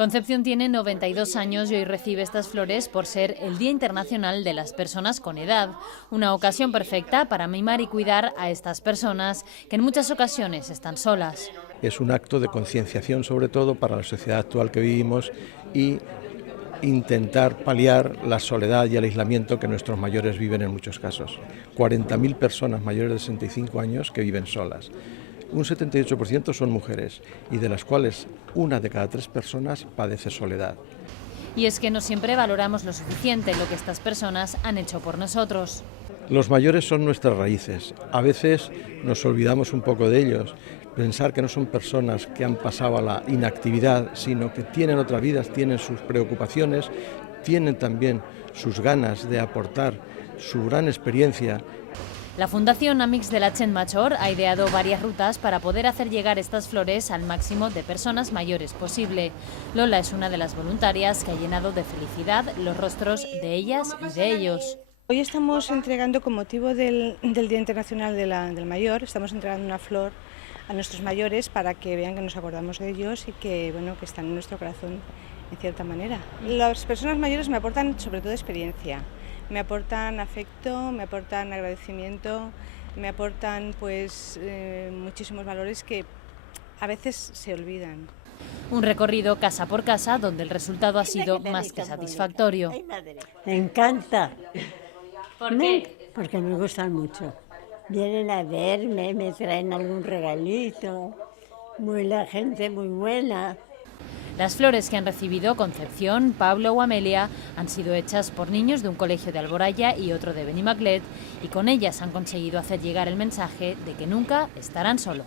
Concepción tiene 92 años y hoy recibe estas flores por ser el Día Internacional de las Personas con Edad, una ocasión perfecta para mimar y cuidar a estas personas que en muchas ocasiones están solas. Es un acto de concienciación sobre todo para la sociedad actual que vivimos y intentar paliar la soledad y el aislamiento que nuestros mayores viven en muchos casos. 40.000 personas mayores de 65 años que viven solas. Un 78% son mujeres y de las cuales 1 de cada 3 personas padece soledad. Y es que no siempre valoramos lo suficiente lo que estas personas han hecho por nosotros. Los mayores son nuestras raíces. A veces nos olvidamos un poco de ellos. Pensar que no son personas que han pasado a la inactividad, sino que tienen otras vidas, tienen sus preocupaciones, tienen también sus ganas de aportar su gran experiencia. La Fundación Amics de la Gent Major ha ideado varias rutas para poder hacer llegar estas flores al máximo de personas mayores posible. Lola es una de las voluntarias que ha llenado de felicidad los rostros de ellas y de ellos. Hoy estamos entregando, con motivo del Día Internacional del Mayor, estamos entregando una flor a nuestros mayores para que vean que nos acordamos de ellos y que, bueno, que están en nuestro corazón en cierta manera. Las personas mayores me aportan sobre todo experiencia, me aportan afecto, me aportan agradecimiento, me aportan muchísimos valores que a veces se olvidan. Un recorrido casa por casa donde el resultado ha sido más que satisfactorio. Me encanta. ¿Por qué? Porque me gustan mucho. Vienen a verme, me traen algún regalito. La gente muy buena. Las flores que han recibido Concepción, Pablo o Amelia han sido hechas por niños de un colegio de Alboraya y otro de Benimaclet, y con ellas han conseguido hacer llegar el mensaje de que nunca estarán solos.